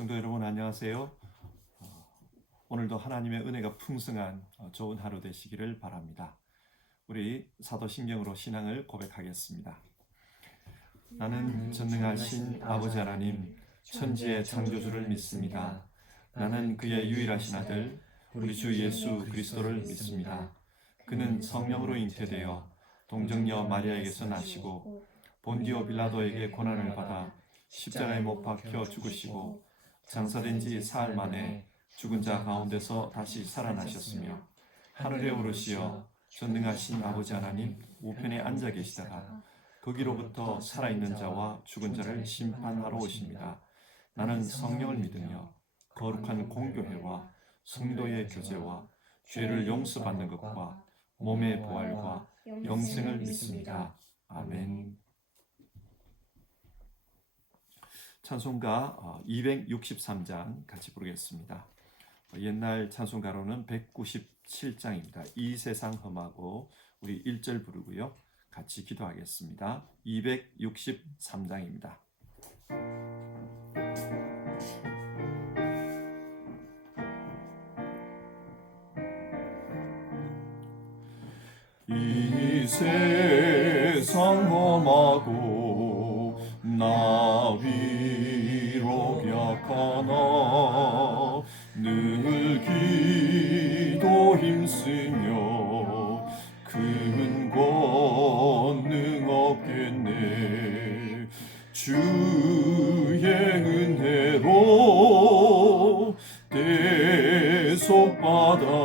성도 여러분 안녕하세요. 오늘도 하나님의 은혜가 풍성한 좋은 하루 되시기를 바랍니다. 우리 사도신경으로 신앙을 고백하겠습니다. 나는 전능하신 아버지 하나님 천지의 창조주를 믿습니다. 나는 그의 유일하신 아들 우리 주 예수 그리스도를 믿습니다. 그는 성령으로 잉태되어 동정녀 마리아에게서 나시고 본디오 빌라도에게 고난을 받아 십자가에 못 박혀 죽으시고 장사된 지 사흘 만에 죽은 자 가운데서 다시 살아나셨으며 하늘에 오르시어 전능하신 아버지 하나님 우편에 앉아 계시다가 거기로부터 살아있는 자와 죽은 자를 심판하러 오십니다. 나는 성령을 믿으며 거룩한 공교회와 성도의 교제와 죄를 용서받는 것과 몸의 부활과 영생을 믿습니다. 아멘. 찬송가 263장 같이 부르겠습니다. 옛날 찬송가로는 197장입니다. 이 세상 험하고 우리 1절 부르고요. 같이 기도하겠습니다. 263장입니다. 이 세상 험하고 나 위로 약하나 늘 기도 힘쓰며 큰 권능 없겠네. 주의 은혜로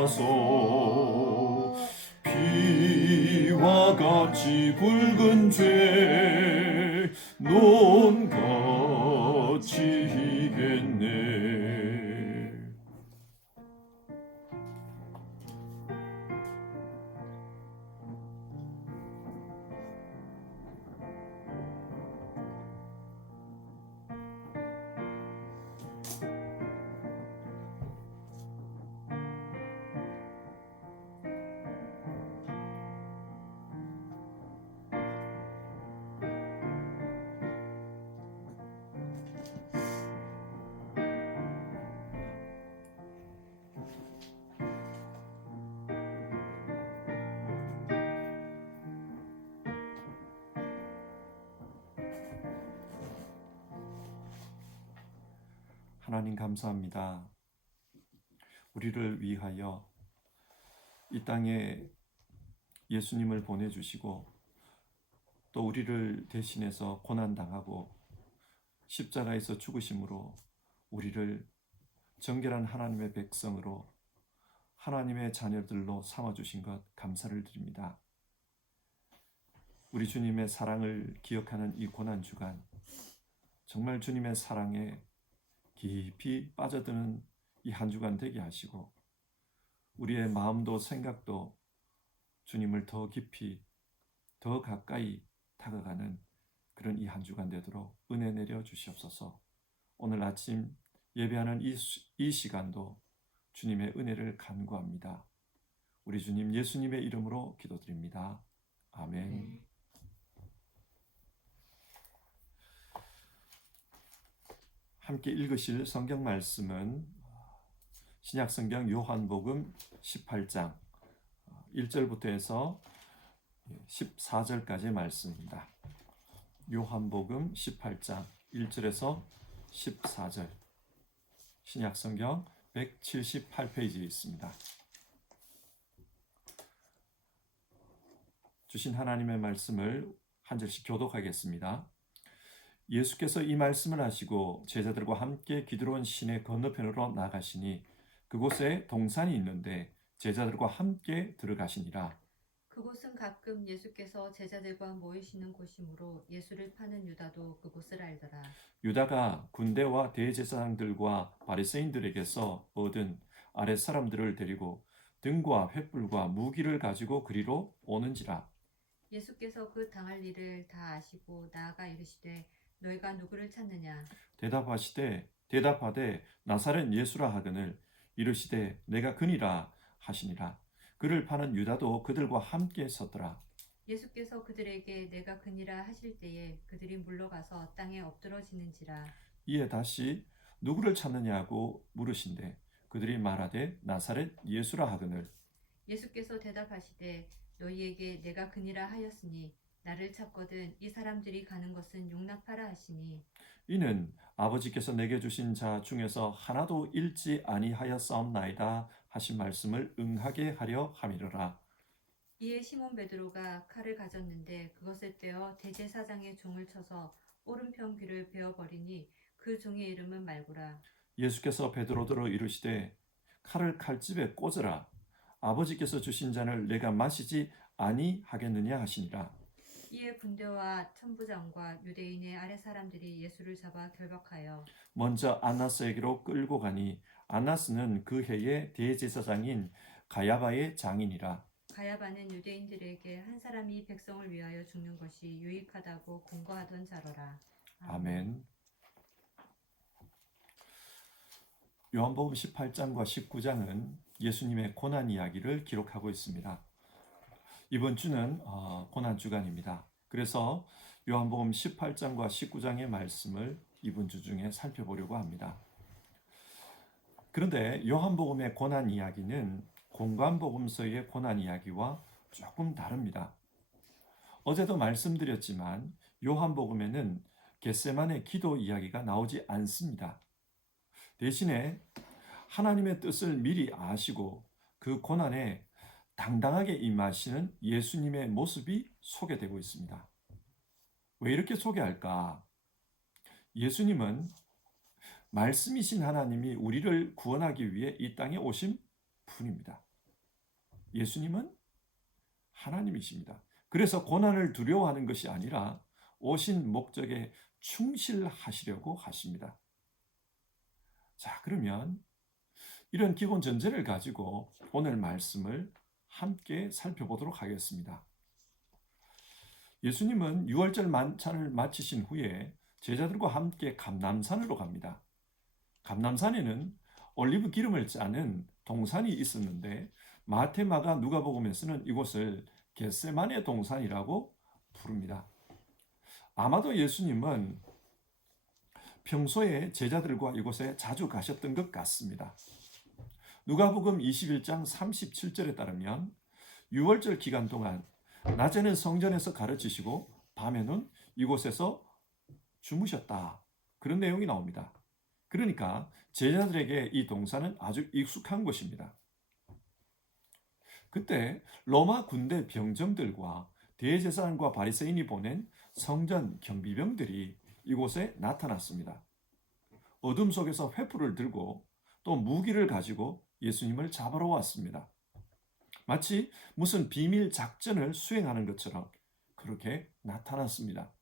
대속받아서 피와 같이 붉은 죄 논같이 이겠네. 하나님 감사합니다. 우리를 위하여 이 땅에 예수님을 보내주시고 또 우리를 대신해서 고난당하고 십자가에서 죽으심으로 우리를 정결한 하나님의 백성으로 하나님의 자녀들로 삼아주신 것 감사를 드립니다. 우리 주님의 사랑을 기억하는 이 고난주간 정말 주님의 사랑에 깊이 빠져드는 이 한 주간 되게 하시고 우리의 마음도 생각도 주님을 더 깊이 더 가까이 다가가는 그런 이 한 주간 되도록 은혜 내려 주시옵소서. 오늘 아침 예배하는 이 시간도 주님의 은혜를 간구합니다. 우리 주님 예수님의 이름으로 기도드립니다. 아멘. 함께 읽으실 성경 말씀은 신약성경 요한복음 18장 1절부터 해서 14절까지의 말씀입니다. 요한복음 18장 1절에서 14절 신약성경 178페이지에 있습니다. 주신 하나님의 말씀을 한 절씩 교독하겠습니다. 예수께서 이 말씀을 하시고 제자들과 함께 기드론 시내 건너편으로 나가시니 그곳에 동산이 있는데 제자들과 함께 들어가시니라. 그곳은 가끔 예수께서 제자들과 모이시는 곳이므로 예수를 파는 유다도 그곳을 알더라. 유다가 군대와 대제사장들과 바리새인들에게서 얻은 아랫 사람들을 데리고 등과 횃불과 무기를 가지고 그리로 오는지라. 예수께서 그 당할 일을 다 아시고 나아가 이르시되 너희가 누구를 찾느냐? 대답하되 나사렛 예수라 하거늘 이르시되 내가 그니라 하시니라. 그를 파는 유다도 그들과 함께 섰더라. 예수께서 그들에게 내가 그니라 하실 때에 그들이 물러가서 땅에 엎드러지는지라. 이에 다시 누구를 찾느냐고 물으신대 그들이 말하되 나사렛 예수라 하거늘. 예수께서 대답하시되 너희에게 내가 그니라 하였으니 나를 찾거든 이 사람들이 가는 것은 용납하라 하시니 이는 아버지께서 내게 주신 자 중에서 하나도 잃지 아니하였사옵나이다 하신 말씀을 응하게 하려 함이로라. 이에 시몬 베드로가 칼을 가졌는데 그것을 빼어 대제사장의 종을 쳐서 오른편 귀를 베어버리니 그 종의 이름은 말구라. 예수께서 베드로더러 이르시되 칼을 칼집에 꽂으라. 아버지께서 주신 잔을 내가 마시지 아니하겠느냐 하시니라. 이에 군대와 천부장과 유대인의 아랫 사람들이 예수를 잡아 결박하여 먼저 안나스에게로 끌고 가니 안나스는 그 해의 대제사장인 가야바의 장인이라. 가야바는 유대인들에게 한 사람이 백성을 위하여 죽는 것이 유익하다고 공고하던 자로라. 아멘. 요한복음 18장과 19장은 예수님의 고난 이야기를 기록하고 있습니다. 이번 주는 고난 주간입니다. 그래서 요한복음 18장과 19장의 말씀을 이번 주 중에 살펴보려고 합니다. 그런데 요한복음의 고난 이야기는 공관복음서의 고난 이야기와 조금 다릅니다. 어제도 말씀드렸지만 요한복음에는 겟세마네 기도 이야기가 나오지 않습니다. 대신에 하나님의 뜻을 미리 아시고 그 고난에 당당하게 임하시는 예수님의 모습이 소개되고 있습니다. 왜 이렇게 소개할까? 예수님은 말씀이신 하나님이 우리를 구원하기 위해 이 땅에 오신 분입니다. 예수님은 하나님이십니다. 그래서 고난을 두려워하는 것이 아니라 오신 목적에 충실하시려고 하십니다. 자, 그러면 이런 기본 전제를 가지고 오늘 말씀을 함께 살펴보도록 하겠습니다. 예수님은 유월절 만찬을 마치신 후에 제자들과 함께 감람산으로 갑니다. 감람산에는 올리브 기름을 짜는 동산이 있었는데 마태, 마가, 누가복음에서는 이곳을 겟세마네 동산이라고 부릅니다. 아마도 예수님은 평소에 제자들과 이곳에 자주 가셨던 것 같습니다. 누가복음 21장 37절에 따르면 유월절 기간 동안 낮에는 성전에서 가르치시고 밤에는 이곳에서 주무셨다. 그런 내용이 나옵니다. 그러니까 제자들에게 이 동산은 아주 익숙한 곳입니다. 그때 로마 군대 병정들과 대제사장과 바리새인이 보낸 성전 경비병들이 이곳에 나타났습니다. 어둠 속에서 횃불을 들고 또 무기를 가지고 예수님을 잡으러 왔습니다. 마치 무슨 비밀 작전을 수행하는 것처럼 그렇게 나타났습니다.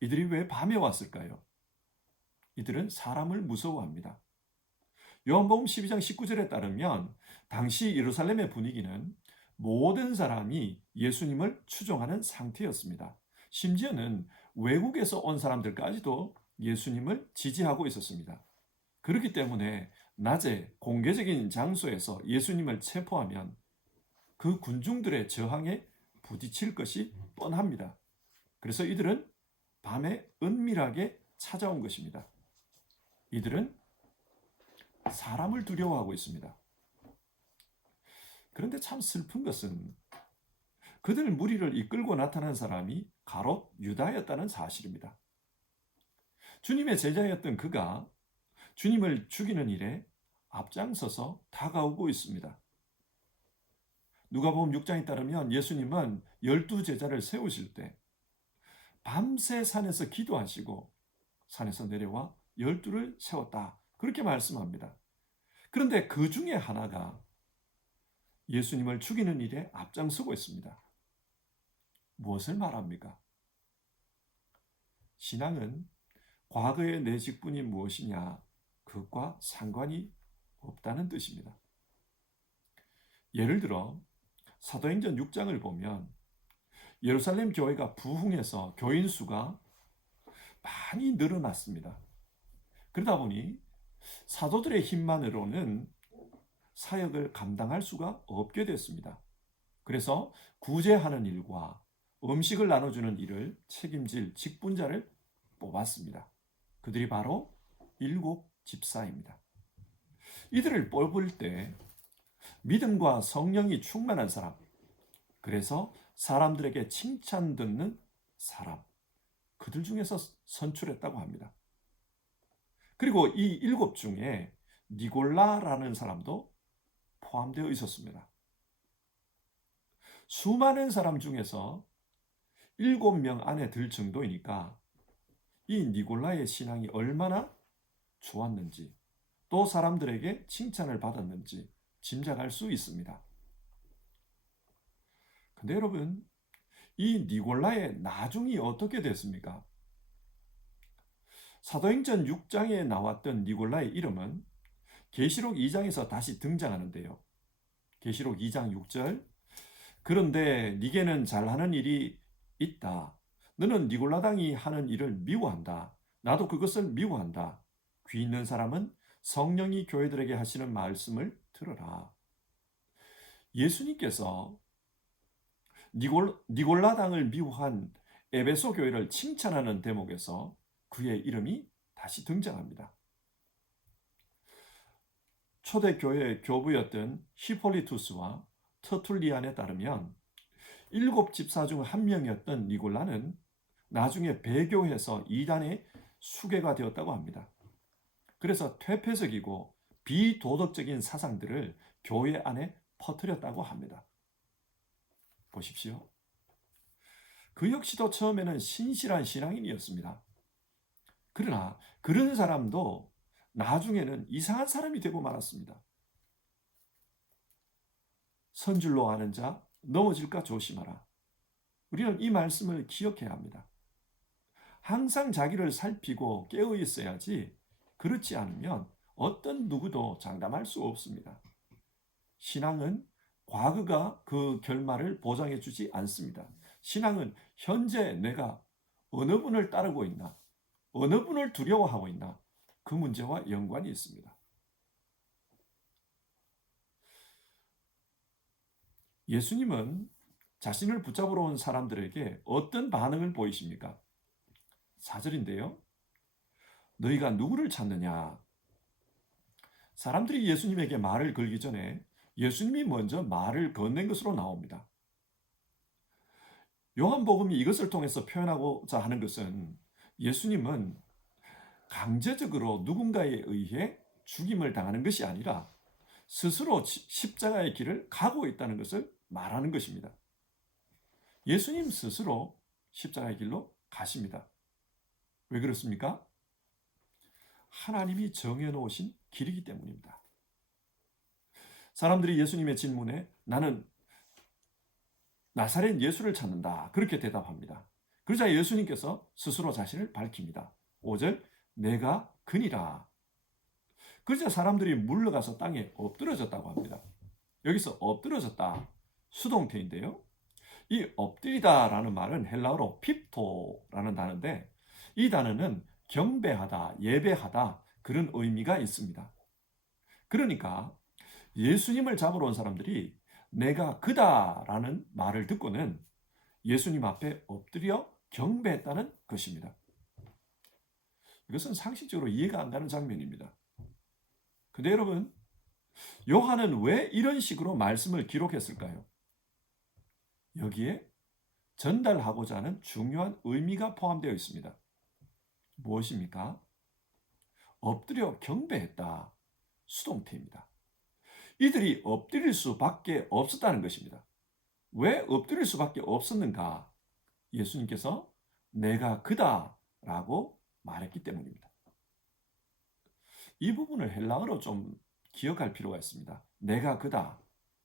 이들이 왜 밤에 왔을까요? 이들은 사람을 무서워합니다. 요한복음 12장 19절에 따르면 당시 예루살렘의 분위기는 모든 사람이 예수님을 추종하는 상태였습니다. 심지어는 외국에서 온 사람들까지도 예수님을 지지하고 있었습니다. 그렇기 때문에 낮에 공개적인 장소에서 예수님을 체포하면 그 군중들의 저항에 부딪힐 것이 뻔합니다. 그래서 이들은 밤에 은밀하게 찾아온 것입니다. 이들은 사람을 두려워하고 있습니다. 그런데 참 슬픈 것은 그들 무리를 이끌고 나타난 사람이 가롯 유다였다는 사실입니다. 주님의 제자였던 그가 주님을 죽이는 일에 앞장서서 다가오고 있습니다. 누가복음 6장에 따르면 예수님은 12제자를 세우실 때 밤새 산에서 기도하시고 산에서 내려와 12를 세웠다. 그렇게 말씀합니다. 그런데 그 중에 하나가 예수님을 죽이는 일에 앞장서고 있습니다. 무엇을 말합니까? 신앙은 과거의 내 직분이 무엇이냐, 그것과 상관이 없다는 뜻입니다. 예를 들어 사도행전 6장을 보면 예루살렘 교회가 부흥해서 교인 수가 많이 늘어났습니다. 그러다 보니 사도들의 힘만으로는 사역을 감당할 수가 없게 됐습니다. 그래서 구제하는 일과 음식을 나눠주는 일을 책임질 직분자를 뽑았습니다. 그들이 바로 일곱 집사입니다. 이들을 뽑을 때 믿음과 성령이 충만한 사람, 그래서 사람들에게 칭찬 듣는 사람, 그들 중에서 선출했다고 합니다. 그리고 이 일곱 중에 니골라라는 사람도 포함되어 있었습니다. 수많은 사람 중에서 7명 안에 들 정도이니까 이 니골라의 신앙이 얼마나 좋았는지, 또 사람들에게 칭찬을 받았는지 짐작할 수 있습니다. 근데 여러분, 이 니골라의 나중이 어떻게 됐습니까? 사도행전 6장에 나왔던 니골라의 이름은 계시록 2장에서 다시 등장하는데요. 계시록 2장 6절, 그런데 니게는 잘하는 일이 있다. 너는 니골라당이 하는 일을 미워한다. 나도 그것을 미워한다. 귀 있는 사람은 성령이 교회들에게 하시는 말씀을 들어라. 예수님께서 니골라당을 미워한 에베소 교회를 칭찬하는 대목에서 그의 이름이 다시 등장합니다. 초대교회의 교부였던 히폴리투스와 터툴리안에 따르면 7집사 중 한 명이었던 니골라는 나중에 배교해서 이단의 수괴가 되었다고 합니다. 그래서 퇴폐적이고 비도덕적인 사상들을 교회 안에 퍼뜨렸다고 합니다. 보십시오. 그 역시도 처음에는 신실한 신앙인이었습니다. 그러나 그런 사람도 나중에는 이상한 사람이 되고 말았습니다. 선줄로 아는 자 넘어질까 조심하라. 우리는 이 말씀을 기억해야 합니다. 항상 자기를 살피고 깨어 있어야지, 그렇지 않으면 어떤 누구도 장담할 수 없습니다. 신앙은 과거가 그 결말을 보장해 주지 않습니다. 신앙은 현재 내가 어느 분을 따르고 있나, 어느 분을 두려워하고 있나, 그 문제와 연관이 있습니다. 예수님은 자신을 붙잡으러 온 사람들에게 어떤 반응을 보이십니까? 4절인데요. 너희가 누구를 찾느냐? 사람들이 예수님에게 말을 걸기 전에 예수님이 먼저 말을 건넨 것으로 나옵니다. 요한복음이 이것을 통해서 표현하고자 하는 것은 예수님은 강제적으로 누군가에 의해 죽임을 당하는 것이 아니라 스스로 십자가의 길을 가고 있다는 것을 말하는 것입니다. 예수님 스스로 십자가의 길로 가십니다. 왜 그렇습니까? 하나님이 정해놓으신 길이기 때문입니다. 사람들이 예수님의 질문에 나는 나사렛 예수를 찾는다, 그렇게 대답합니다. 그러자 예수님께서 스스로 자신을 밝힙니다. 5절, 내가 그니라. 그러자 사람들이 물러가서 땅에 엎드러졌다고 합니다. 여기서 엎드러졌다, 수동태인데요. 이 엎드리다라는 말은 헬라어로 핍토라는 단어인데, 이 단어는 경배하다, 예배하다, 그런 의미가 있습니다. 그러니까 예수님을 잡으러 온 사람들이 내가 그다라는 말을 듣고는 예수님 앞에 엎드려 경배했다는 것입니다. 이것은 상식적으로 이해가 안 가는 장면입니다. 근데 여러분, 요한은 왜 이런 식으로 말씀을 기록했을까요? 여기에 전달하고자 하는 중요한 의미가 포함되어 있습니다. 무엇입니까? 엎드려 경배했다, 수동태입니다. 이들이 엎드릴 수밖에 없었다는 것입니다. 왜 엎드릴 수밖에 없었는가? 예수님께서 내가 그다라고 말했기 때문입니다. 이 부분을 헬라어로 좀 기억할 필요가 있습니다. 내가 그다,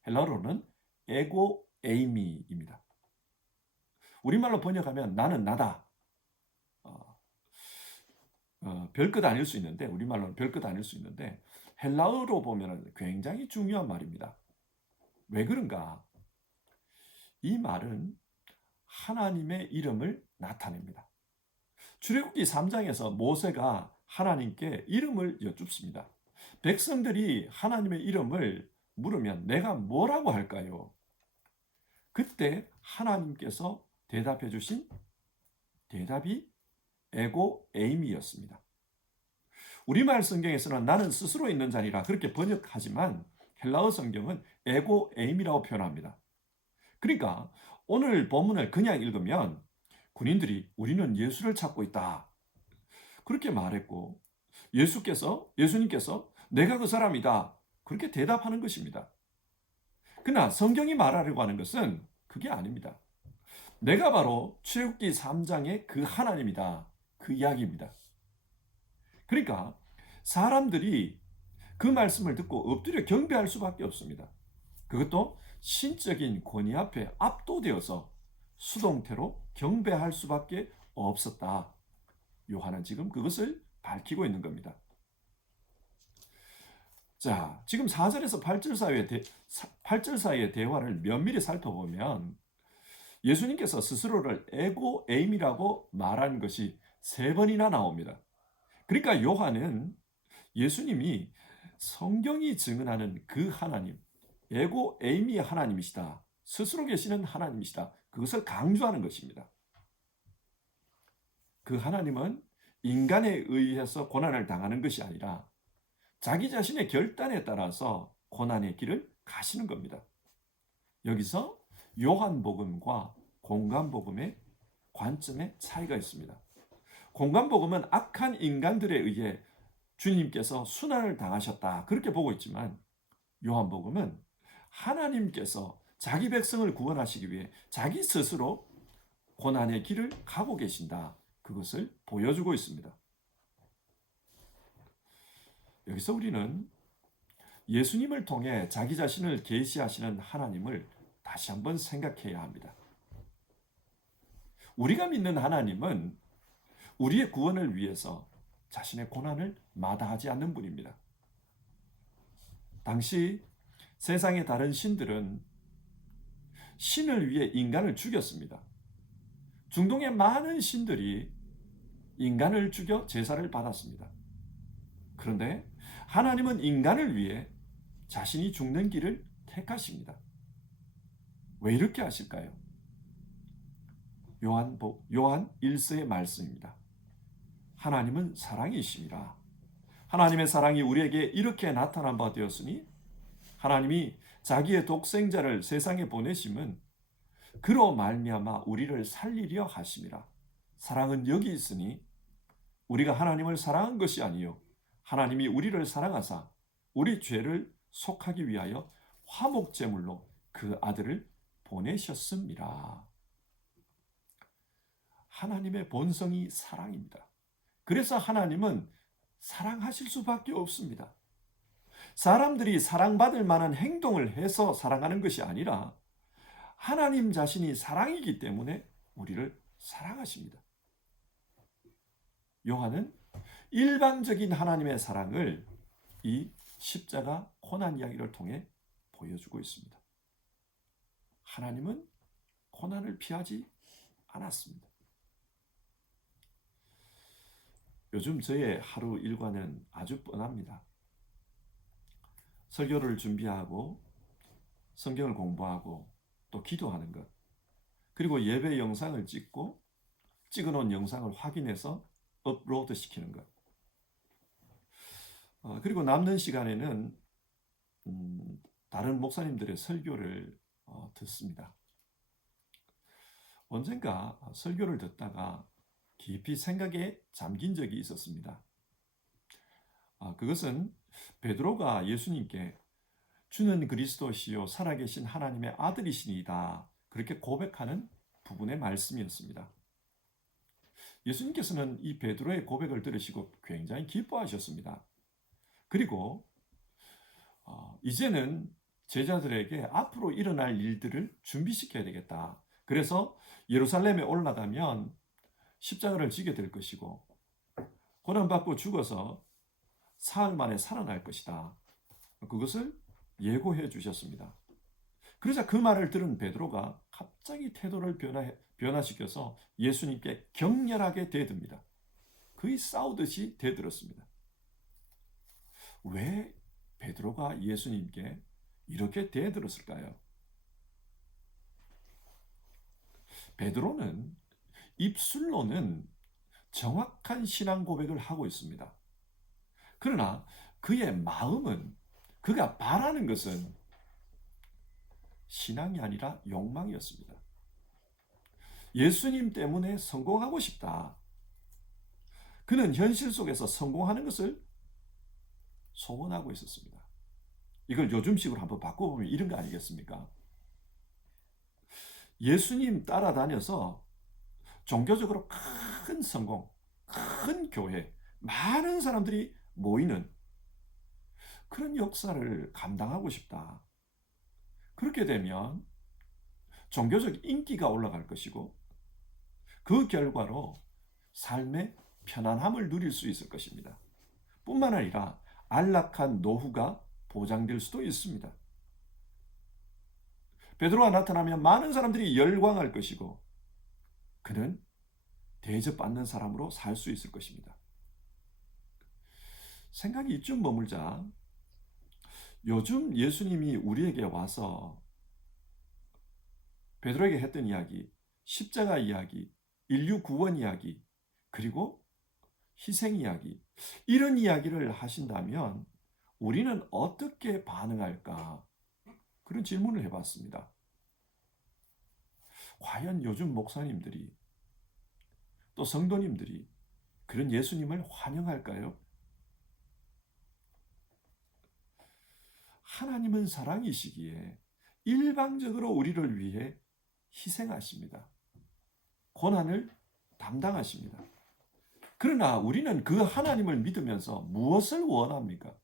헬라어로는 에고 에이미입니다. 우리말로 번역하면 나는 나다. 별것 아닐 수 있는데, 우리말로는 별것 아닐 수 있는데 헬라어로 보면 굉장히 중요한 말입니다. 왜 그런가? 이 말은 하나님의 이름을 나타냅니다. 출애굽기 3장에서 모세가 하나님께 이름을 여쭙습니다. 백성들이 하나님의 이름을 물으면 내가 뭐라고 할까요? 그때 하나님께서 대답해 주신 대답이 에고 에이미였습니다. 우리말 성경에서는 나는 스스로 있는 자니라 그렇게 번역하지만 헬라어 성경은 에고 에임이라고 표현합니다. 그러니까 오늘 본문을 그냥 읽으면 군인들이 우리는 예수를 찾고 있다 그렇게 말했고 예수님께서 내가 그 사람이다 그렇게 대답하는 것입니다. 그러나 성경이 말하려고 하는 것은 그게 아닙니다. 내가 바로 출애굽기 3장의 그 하나님이다 그 이야기입니다. 그러니까 사람들이 그 말씀을 듣고 엎드려 경배할 수밖에 없습니다. 그것도 신적인 권위 앞에 압도되어서 수동태로 경배할 수밖에 없었다. 요한은 지금 그것을 밝히고 있는 겁니다. 자, 지금 4절에서 8절 사이의 대화를 면밀히 살펴보면 예수님께서 스스로를 에고 에임이라고 말한 것이 3번이나 나옵니다. 그러니까 요한은 예수님이 성경이 증언하는 그 하나님, 에고 에임이 하나님이시다. 스스로 계시는 하나님이시다. 그것을 강조하는 것입니다. 그 하나님은 인간에 의해서 고난을 당하는 것이 아니라 자기 자신의 결단에 따라서 고난의 길을 가시는 겁니다. 여기서 요한복음과 공간복음의 관점의 차이가 있습니다. 공간복음은 악한 인간들에 의해 주님께서 순환을 당하셨다 그렇게 보고 있지만 요한복음은 하나님께서 자기 백성을 구원하시기 위해 자기 스스로 고난의 길을 가고 계신다 그것을 보여주고 있습니다. 여기서 우리는 예수님을 통해 자기 자신을 계시하시는 하나님을 다시 한번 생각해야 합니다. 우리가 믿는 하나님은 우리의 구원을 위해서 자신의 고난을 마다하지 않는 분입니다. 당시 세상의 다른 신들은 신을 위해 인간을 죽였습니다. 중동의 많은 신들이 인간을 죽여 제사를 받았습니다. 그런데 하나님은 인간을 위해 자신이 죽는 길을 택하십니다. 왜 이렇게 하실까요? 요한 1서의 말씀입니다. 하나님은 사랑이심이라. 하나님의 사랑이 우리에게 이렇게 나타난 바 되었으니 하나님이 자기의 독생자를 세상에 보내심은 그로 말미암아 우리를 살리려 하심이라. 사랑은 여기 있으니 우리가 하나님을 사랑한 것이 아니요 하나님이 우리를 사랑하사 우리 죄를 속하기 위하여 화목제물로 그 아들을 보내셨습니다. 하나님의 본성이 사랑입니다. 그래서 하나님은 사랑하실 수밖에 없습니다. 사람들이 사랑받을 만한 행동을 해서 사랑하는 것이 아니라 하나님 자신이 사랑이기 때문에 우리를 사랑하십니다. 요한은 일반적인 하나님의 사랑을 이 십자가 고난 이야기를 통해 보여주고 있습니다. 하나님은 고난을 피하지 않았습니다. 요즘 저의 하루 일과는 아주 뻔합니다. 설교를 준비하고 성경을 공부하고 또 기도하는 것, 그리고 예배 영상을 찍고 찍어놓은 영상을 확인해서 업로드 시키는 것, 그리고 남는 시간에는 다른 목사님들의 설교를 듣습니다. 언젠가 설교를 듣다가 깊이 생각에 잠긴 적이 있었습니다. 그것은 베드로가 예수님께 주는 그리스도시요 살아계신 하나님의 아들이시니이다 그렇게 고백하는 부분의 말씀이었습니다. 예수님께서는 이 베드로의 고백을 들으시고 굉장히 기뻐하셨습니다. 그리고 이제는 제자들에게 앞으로 일어날 일들을 준비시켜야 되겠다. 그래서 예루살렘에 올라가면 십자가를 지게 될 것이고 고난받고 죽어서 사흘 만에 살아날 것이다. 그것을 예고해 주셨습니다. 그러자 그 말을 들은 베드로가 갑자기 태도를 변화시켜서 예수님께 격렬하게 대듭니다. 거의 싸우듯이 대들었습니다. 왜 베드로가 예수님께 이렇게 대들었을까요? 베드로는 입술로는 정확한 신앙 고백을 하고 있습니다. 그러나 그의 마음은, 그가 바라는 것은 신앙이 아니라 욕망이었습니다. 예수님 때문에 성공하고 싶다. 그는 현실 속에서 성공하는 것을 소원하고 있었습니다. 이걸 요즘식으로 한번 바꿔보면 이런 거 아니겠습니까? 예수님 따라다녀서 종교적으로 큰 성공, 큰 교회, 많은 사람들이 모이는 그런 역사를 감당하고 싶다. 그렇게 되면 종교적 인기가 올라갈 것이고 그 결과로 삶의 편안함을 누릴 수 있을 것입니다. 뿐만 아니라 안락한 노후가 보장될 수도 있습니다. 베드로가 나타나면 많은 사람들이 열광할 것이고 그는 대접받는 사람으로 살 수 있을 것입니다. 생각이 이쯤 머물자 요즘 예수님이 우리에게 와서 베드로에게 했던 이야기, 십자가 이야기, 인류 구원 이야기, 그리고 희생 이야기, 이런 이야기를 하신다면 우리는 어떻게 반응할까? 그런 질문을 해봤습니다. 과연 요즘 목사님들이 또 성도님들이 그런 예수님을 환영할까요? 하나님은 사랑이시기에 일방적으로 우리를 위해 희생하십니다. 고난을 담당하십니다. 그러나 우리는 그 하나님을 믿으면서 무엇을 원합니까?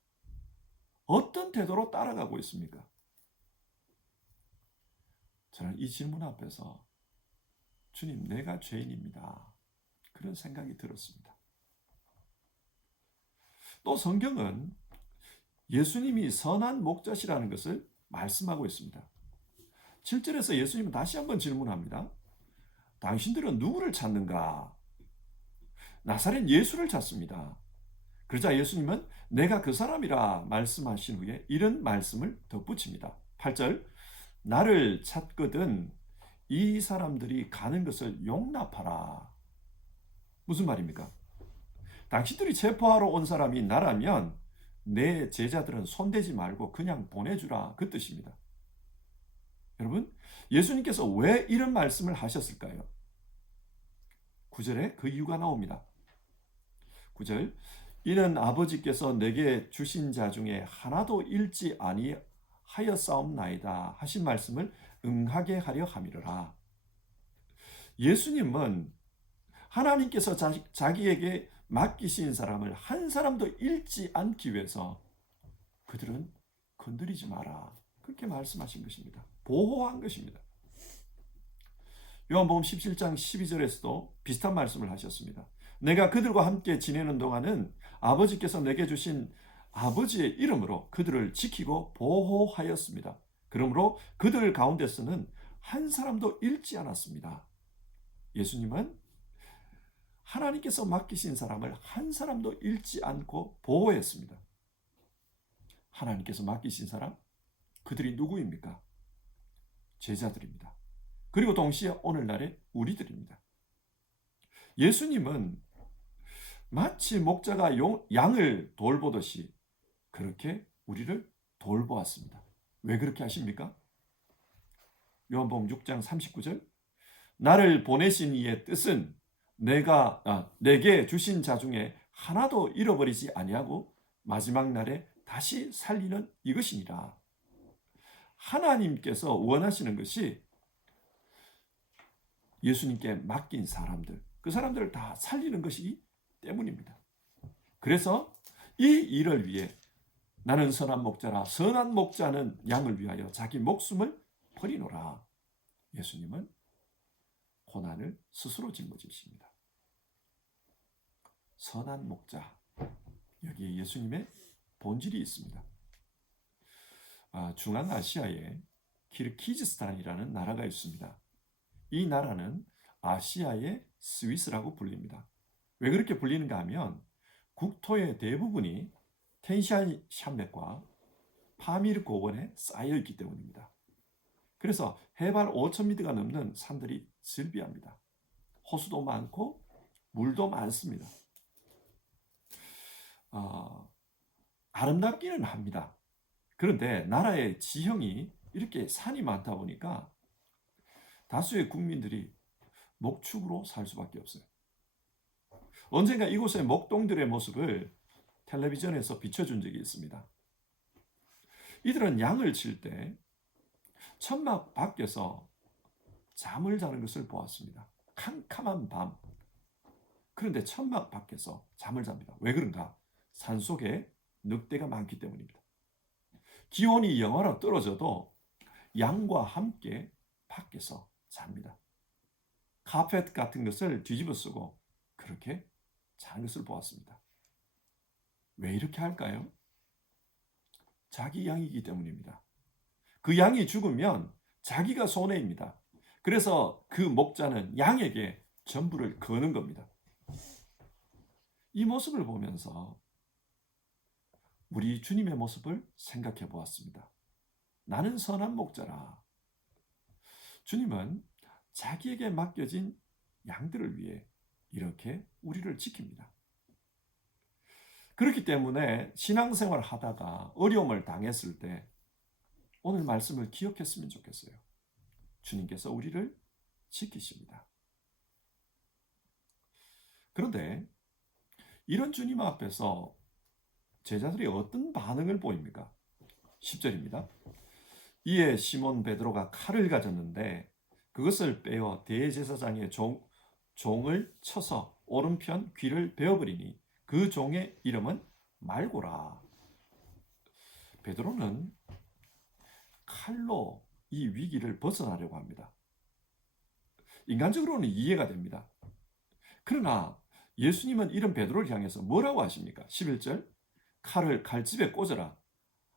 어떤 태도로 따라가고 있습니까? 저는 이 질문 앞에서 주님, 내가 죄인입니다. 그런 생각이 들었습니다. 또 성경은 예수님이 선한 목자시라는 것을 말씀하고 있습니다. 7절에서 예수님은 다시 한번 질문합니다. 당신들은 누구를 찾는가? 나사렛 예수를 찾습니다. 그러자 예수님은 내가 그 사람이라 말씀하신 후에 이런 말씀을 덧붙입니다. 8절, 나를 찾거든 이 사람들이 가는 것을 용납하라. 무슨 말입니까? 당신들이 체포하러 온 사람이 나라면 내 제자들은 손대지 말고 그냥 보내주라, 그 뜻입니다. 여러분, 예수님께서 왜 이런 말씀을 하셨을까요? 9절에 그 이유가 나옵니다. 9절, 이는 아버지께서 내게 주신 자 중에 하나도 잃지 아니하였사옵나이다 하신 말씀을 응하게 하려 함이로라. 예수님은 하나님께서 자기에게 맡기신 사람을 한 사람도 잃지 않기 위해서 그들은 건드리지 마라, 그렇게 말씀하신 것입니다. 보호한 것입니다. 요한복음 17장 12절에서도 비슷한 말씀을 하셨습니다. 내가 그들과 함께 지내는 동안은 아버지께서 내게 주신 아버지의 이름으로 그들을 지키고 보호하였습니다. 그러므로 그들 가운데서는 한 사람도 잃지 않았습니다. 예수님은 하나님께서 맡기신 사람을 한 사람도 잃지 않고 보호했습니다. 하나님께서 맡기신 사람, 그들이 누구입니까? 제자들입니다. 그리고 동시에 오늘날의 우리들입니다. 예수님은 마치 목자가 양을 돌보듯이 그렇게 우리를 돌보았습니다. 왜 그렇게 하십니까? 요한복음 6장 39절, 나를 보내신 이의 뜻은 내게 주신 자 중에 하나도 잃어버리지 아니하고 마지막 날에 다시 살리는 이것이니라. 하나님께서 원하시는 것이 예수님께 맡긴 사람들, 그 사람들을 다 살리는 것이기 때문입니다. 그래서 이 일을 위해 나는 선한 목자라, 선한 목자는 양을 위하여 자기 목숨을 버리노라. 예수님은 고난을 스스로 짊어지십니다. 선한 목자, 여기에 예수님의 본질이 있습니다. 중앙아시아에 키르기즈스탄이라는 나라가 있습니다. 이 나라는 아시아의 스위스라고 불립니다. 왜 그렇게 불리는가 하면 국토의 대부분이 텐샤ｎ산맥과 파미르 고원에 쌓여 있기 때문입니다. 그래서 해발 5,000m가 넘는 산들이 즐비합니다. 호수도 많고 물도 많습니다. 아름답기는 합니다. 그런데 나라의 지형이 이렇게 산이 많다 보니까 다수의 국민들이 목축으로 살 수밖에 없어요. 언젠가 이곳의 목동들의 모습을 텔레비전에서 비춰준 적이 있습니다. 이들은 양을 칠 때 천막 밖에서 잠을 자는 것을 보았습니다. 캄캄한 밤. 그런데 천막 밖에서 잠을 잡니다. 왜 그런가? 산속에 늑대가 많기 때문입니다. 기온이 영하로 떨어져도 양과 함께 밖에서 잡니다. 카펫 같은 것을 뒤집어 쓰고 그렇게 자는 것을 보았습니다. 왜 이렇게 할까요? 자기 양이기 때문입니다. 그 양이 죽으면 자기가 손해입니다. 그래서 그 목자는 양에게 전부를 거는 겁니다. 이 모습을 보면서 우리 주님의 모습을 생각해 보았습니다. 나는 선한 목자라. 주님은 자기에게 맡겨진 양들을 위해 이렇게 우리를 지킵니다. 그렇기 때문에 신앙생활 하다가 어려움을 당했을 때 오늘 말씀을 기억했으면 좋겠어요. 주님께서 우리를 지키십니다. 그런데 이런 주님 앞에서 제자들이 어떤 반응을 보입니까? 10절입니다. 이에 시몬 베드로가 칼을 가졌는데 그것을 빼어 대제사장의 종을 쳐서 오른편 귀를 베어버리니 그 종의 이름은 말고라. 베드로는 칼로 이 위기를 벗어나려고 합니다. 인간적으로는 이해가 됩니다. 그러나 예수님은 이런 베드로를 향해서 뭐라고 하십니까? 11절 칼을 칼집에 꽂아라.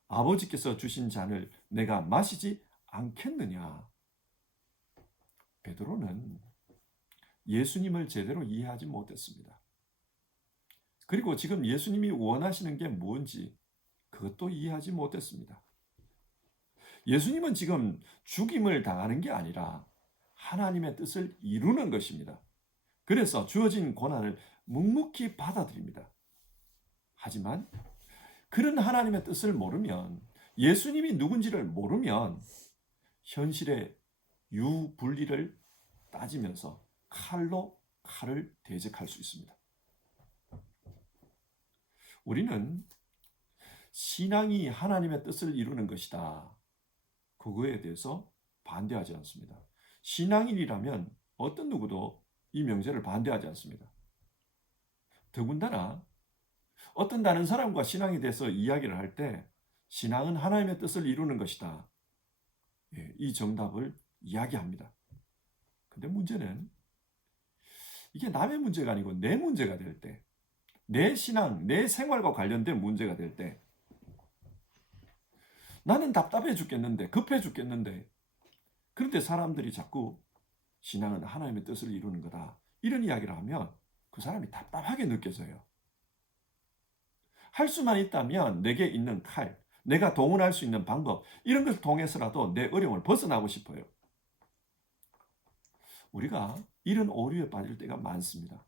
아버지께서 주신 잔을 내가 마시지 않겠느냐. 베드로는 예수님을 제대로 이해하지 못했습니다. 그리고 지금 예수님이 원하시는 게 뭔지 그것도 이해하지 못했습니다. 예수님은 지금 죽임을 당하는 게 아니라 하나님의 뜻을 이루는 것입니다. 그래서 주어진 고난을 묵묵히 받아들입니다. 하지만 그런 하나님의 뜻을 모르면, 예수님이 누군지를 모르면 현실의 유분리를 따지면서 칼로 칼을 대적할 수 있습니다. 우리는 신앙이 하나님의 뜻을 이루는 것이다. 그거에 대해서 반대하지 않습니다. 신앙인이라면 어떤 누구도 이 명제를 반대하지 않습니다. 더군다나 어떤 다른 사람과 신앙에 대해서 이야기를 할 때 신앙은 하나님의 뜻을 이루는 것이다. 이 정답을 이야기합니다. 근데 문제는 이게 남의 문제가 아니고 내 문제가 될 때, 내 신앙, 내 생활과 관련된 문제가 될 때 나는 답답해 죽겠는데, 급해 죽겠는데, 그런데 사람들이 자꾸 신앙은 하나님의 뜻을 이루는 거다, 이런 이야기를 하면 그 사람이 답답하게 느껴져요. 할 수만 있다면 내게 있는 칼, 내가 동원할 수 있는 방법, 이런 것을 통해서라도 내 어려움을 벗어나고 싶어요. 우리가 이런 오류에 빠질 때가 많습니다.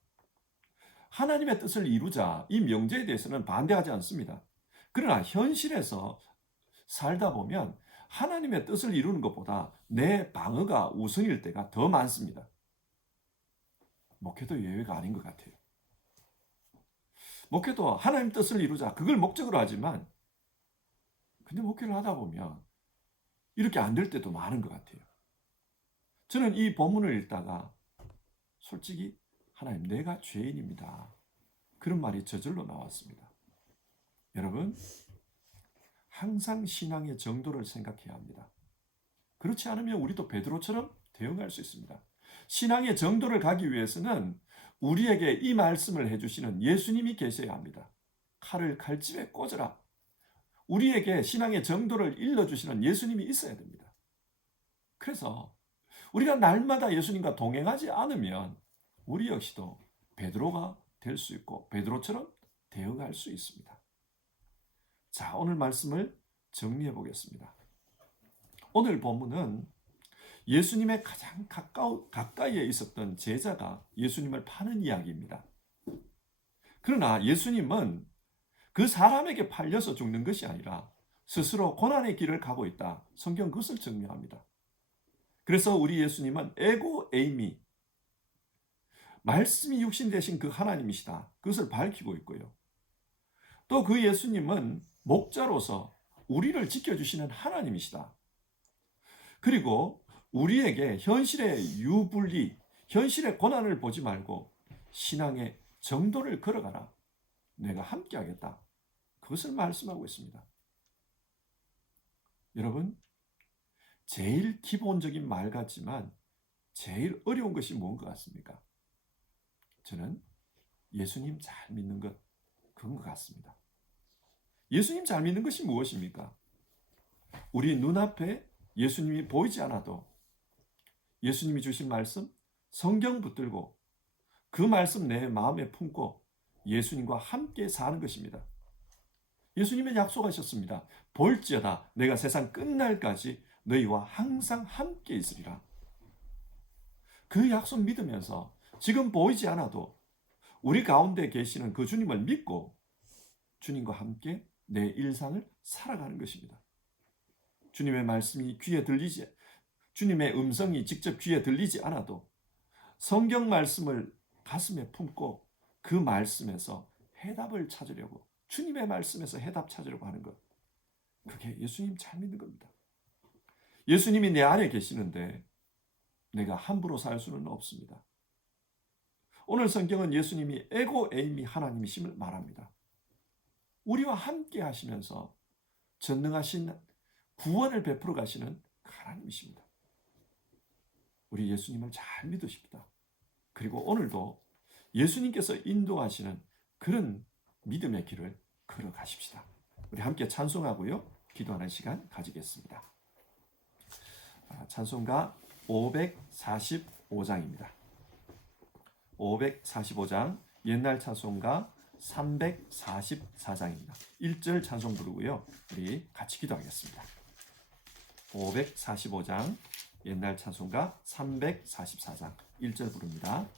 하나님의 뜻을 이루자, 이 명제에 대해서는 반대하지 않습니다. 그러나 현실에서 살다 보면 하나님의 뜻을 이루는 것보다 내 방어가 우선일 때가 더 많습니다. 목회도 예외가 아닌 것 같아요. 목회도 하나님 뜻을 이루자, 그걸 목적으로 하지만 근데 목회를 하다 보면 이렇게 안 될 때도 많은 것 같아요. 저는 이 본문을 읽다가 솔직히 하나님, 내가 죄인입니다, 그런 말이 저절로 나왔습니다. 여러분, 항상 신앙의 정도를 생각해야 합니다. 그렇지 않으면 우리도 베드로처럼 대응할 수 있습니다. 신앙의 정도를 가기 위해서는 우리에게 이 말씀을 해주시는 예수님이 계셔야 합니다. 칼을 칼집에 꽂으라. 우리에게 신앙의 정도를 일러주시는 예수님이 있어야 됩니다. 그래서 우리가 날마다 예수님과 동행하지 않으면 우리 역시도 베드로가 될 수 있고 베드로처럼 대응할 수 있습니다. 자, 오늘 말씀을 정리해 보겠습니다. 오늘 본문은 예수님의 가장 가까이에 있었던 제자가 예수님을 파는 이야기입니다. 그러나 예수님은 그 사람에게 팔려서 죽는 것이 아니라 스스로 고난의 길을 가고 있다. 성경 그것을 증명합니다. 그래서 우리 예수님은 에고 에이미, 말씀이 육신 되신 그 하나님이시다. 그것을 밝히고 있고요. 또 그 예수님은 목자로서 우리를 지켜주시는 하나님이시다. 그리고 우리에게 현실의 유불리, 현실의 고난을 보지 말고 신앙의 정도를 걸어가라. 내가 함께하겠다. 그것을 말씀하고 있습니다. 여러분, 제일 기본적인 말 같지만 제일 어려운 것이 뭔 것 같습니까? 저는 예수님 잘 믿는 것, 그런 것 같습니다. 예수님 잘 믿는 것이 무엇입니까? 우리 눈앞에 예수님이 보이지 않아도 예수님이 주신 말씀, 성경 붙들고 그 말씀 내 마음에 품고 예수님과 함께 사는 것입니다. 예수님은 약속하셨습니다. 볼지어다 내가 세상 끝날까지 너희와 항상 함께 있으리라. 그 약속 믿으면서 지금 보이지 않아도 우리 가운데 계시는 그 주님을 믿고 주님과 함께 내 일상을 살아가는 것입니다. 주님의 말씀이 귀에 들리지, 주님의 음성이 직접 귀에 들리지 않아도 성경 말씀을 가슴에 품고 그 말씀에서 해답을 찾으려고, 주님의 말씀에서 해답 찾으려고 하는 것, 그게 예수님 잘 믿는 겁니다. 예수님이 내 안에 계시는데 내가 함부로 살 수는 없습니다. 오늘 성경은 예수님이 에고 에이미 하나님이심을 말합니다. 우리와 함께 하시면서 전능하신 구원을 베풀어 가시는 하나님이십니다. 우리 예수님을 잘 믿으십니다. 그리고 오늘도 예수님께서 인도하시는 그런 믿음의 길을 걸어가십시다. 우리 함께 찬송하고요, 기도하는 시간 가지겠습니다. 찬송가 545장입니다. 545장, 옛날 찬송가 344장입니다. 1절 찬송 부르고요, 우리 같이 기도하겠습니다. 545장, 옛날 찬송가 344장, 1절 부릅니다.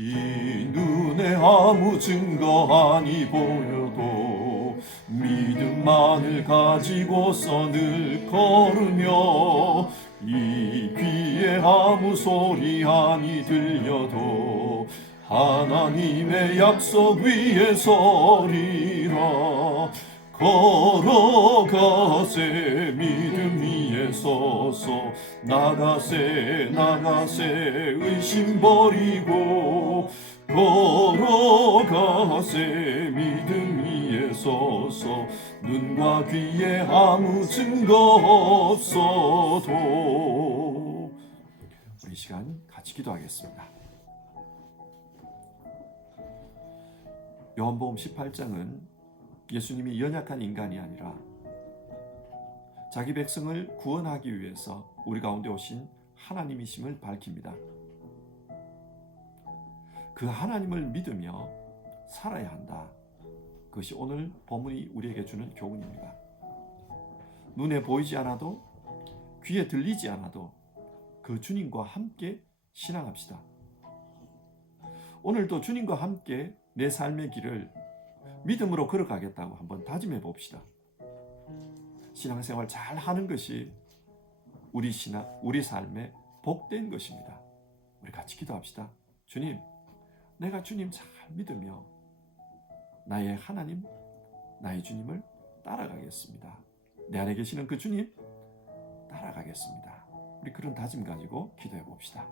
이 눈에 아무 증거 아니 보여도 믿음만을 가지고서 늘 걸으며, 이 귀에 아무 소리 아니 들려도 하나님의 약속 위에 서리라. 걸어가세 믿음 위에 서서, 나가세 의심 버리고, 걸어가세 믿음 위에 서서, 눈과 귀에 아무 증거 없어도. 우리 시간 같이 기도하겠습니다. 요한복음 18장은 예수님이 연약한 인간이 아니라 자기 백성을 구원하기 위해서 우리 가운데 오신 하나님이심을 밝힙니다. 그 하나님을 믿으며 살아야 한다. 그것이 오늘 본문이 우리에게 주는 교훈입니다. 눈에 보이지 않아도, 귀에 들리지 않아도 그 주님과 함께 신앙합시다. 오늘도 주님과 함께 내 삶의 길을 믿음으로 걸어가겠다고 한번 다짐해 봅시다. 신앙생활 잘 하는 것이 우리 삶의 복된 것입니다. 우리 같이 기도합시다. 주님, 내가 주님 잘 믿으며 나의 하나님, 나의 주님을 따라가겠습니다. 내 안에 계시는 그 주님 따라가겠습니다. 우리 그런 다짐 가지고 기도해 봅시다.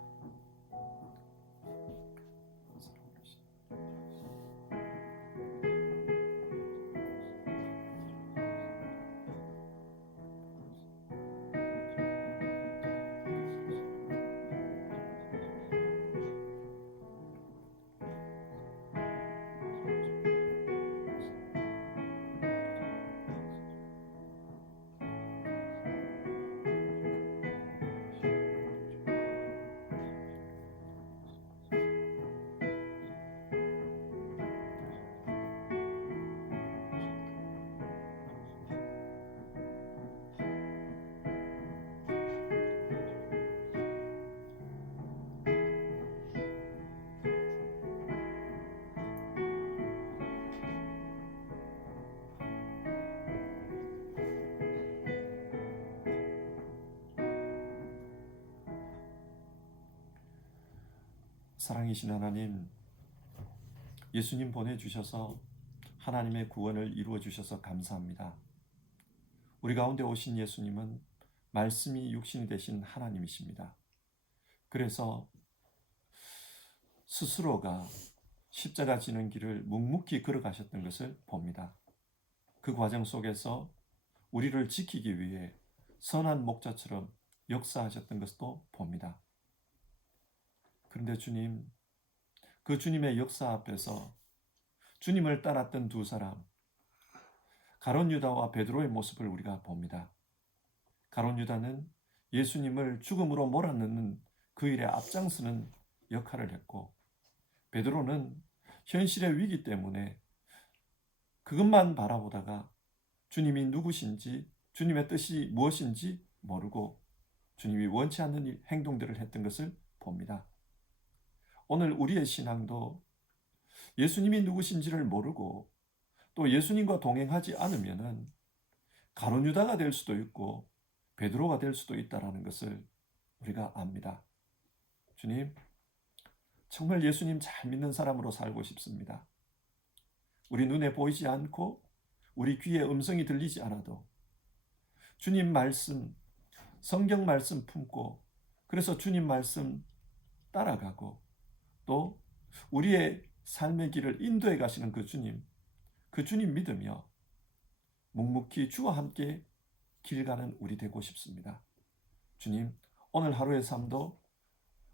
사랑이신 하나님, 예수님 보내주셔서 하나님의 구원을 이루어 주셔서 감사합니다. 우리 가운데 오신 예수님은 말씀이 육신이 되신 하나님이십니다. 그래서 스스로가 십자가 지는 길을 묵묵히 걸어가셨던 것을 봅니다. 그 과정 속에서 우리를 지키기 위해 선한 목자처럼 역사하셨던 것도 봅니다. 그런데 주님, 그 주님의 역사 앞에서 주님을 따랐던 두 사람, 가룟 유다와 베드로의 모습을 우리가 봅니다. 가룟 유다는 예수님을 죽음으로 몰아넣는 그 일에 앞장서는 역할을 했고, 베드로는 현실의 위기 때문에 그것만 바라보다가 주님이 누구신지, 주님의 뜻이 무엇인지 모르고 주님이 원치 않는 행동들을 했던 것을 봅니다. 오늘 우리의 신앙도 예수님이 누구신지를 모르고 또 예수님과 동행하지 않으면은 가룟 유다가 될 수도 있고 베드로가 될 수도 있다라는 것을 우리가 압니다. 주님, 정말 예수님 잘 믿는 사람으로 살고 싶습니다. 우리 눈에 보이지 않고 우리 귀에 음성이 들리지 않아도 주님 말씀, 성경 말씀 품고 그래서 주님 말씀 따라가고 또 우리의 삶의 길을 인도해 가시는 그 주님 믿으며 묵묵히 주와 함께 길 가는 우리 되고 싶습니다. 주님, 오늘 하루의 삶도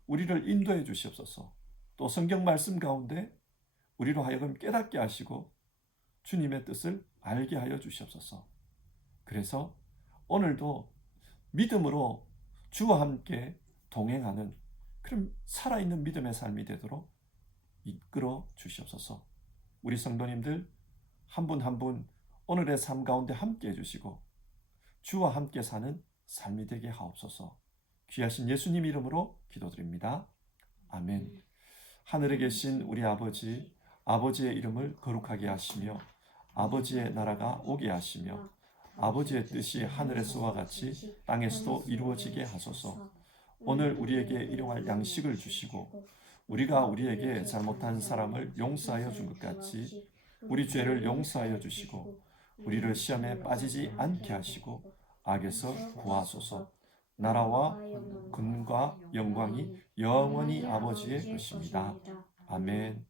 우리를 인도해 주시옵소서. 또 성경 말씀 가운데 우리로 하여금 깨닫게 하시고 주님의 뜻을 알게 하여 주시옵소서. 그래서 오늘도 믿음으로 주와 함께 동행하는 그런 살아있는 믿음의 삶이 되도록 이끌어 주시옵소서. 우리 성도님들 한 분 한 분 오늘의 삶 가운데 함께 해주시고 주와 함께 사는 삶이 되게 하옵소서. 귀하신 예수님 이름으로 기도드립니다. 아멘. 하늘에 계신 우리 아버지, 아버지의 이름을 거룩하게 하시며 아버지의 나라가 오게 하시며 아버지의 뜻이 하늘에서와 같이 땅에서도 이루어지게 하소서. 오늘 우리에게 일용할 양식을 주시고 우리가 우리에게 잘못한 사람을 용서하여 준 것 같이 우리 죄를 용서하여 주시고 우리를 시험에 빠지지 않게 하시고 악에서 구하소서. 나라와 근과 영광이 영원히 아버지의 것입니다. 아멘.